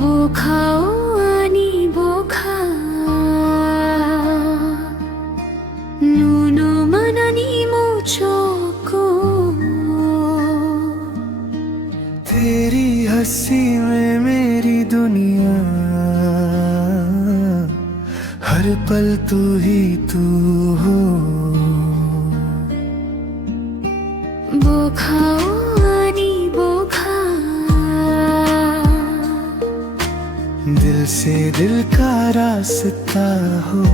बोखाओ आनी बोखा नूनो मननी मोचोको तेरी हंसी में मेरी दुनिया, हर पल तू ही तू हो। बोखाओ आनी बोखा दिल से दिल का रास्ता हो।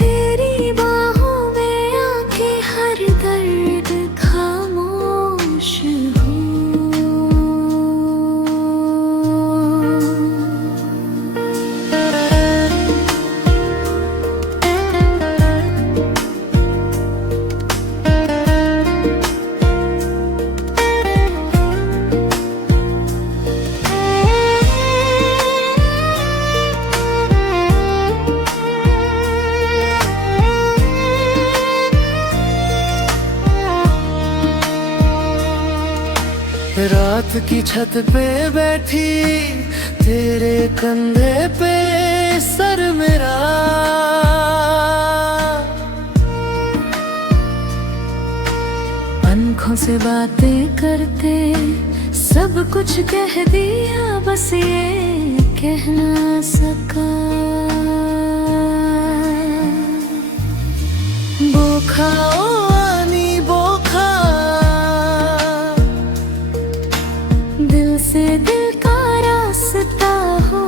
तेरी बाहों में आके हर दर्द खामोश हो। रात की छत पे बैठी तेरे कंधे पे सर मेरा, आँखों से बातें करते सब कुछ कह दिया, बस ये कह ना सका। बोखाओ आनी बोखा दिल से दिल का रास्ता हो।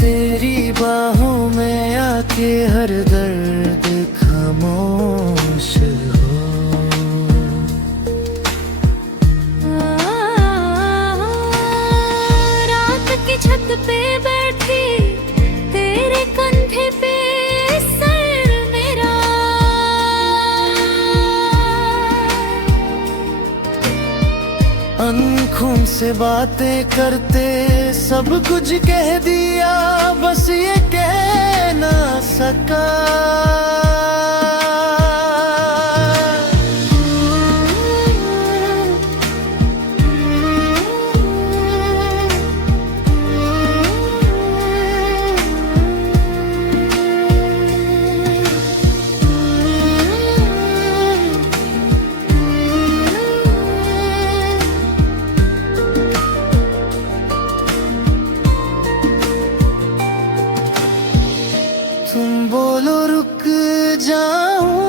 तेरी बाहों में आके हर दर्द खामोश हो। रात की छत पे बैठी तेरे कंधे पे सर मेरा, आँखों से बातें करते सब कुछ कह दिया, बस ये कह ना सका। तुम बोलो रुक जाऊं,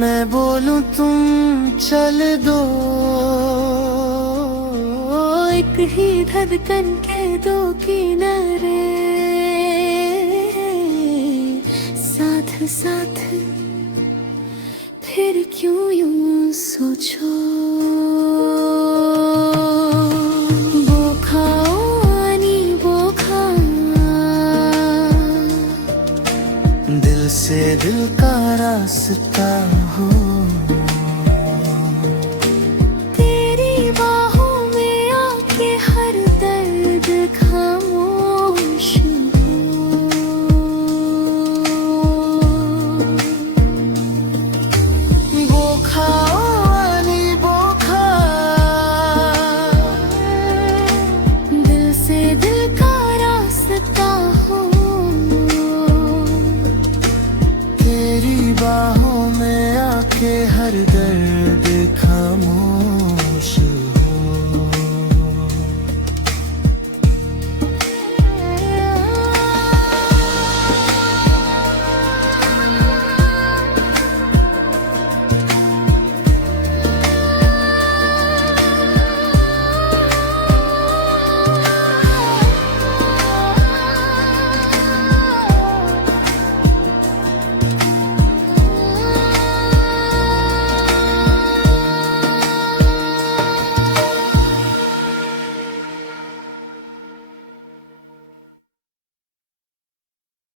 मैं बोलूं तुम चल दो। एक ही धड़कन के दो किनारे साथ साथ, फिर क्यों यूं सोचो। बोखाओ आनी बोखा दिल से दिल का रास्ता हो।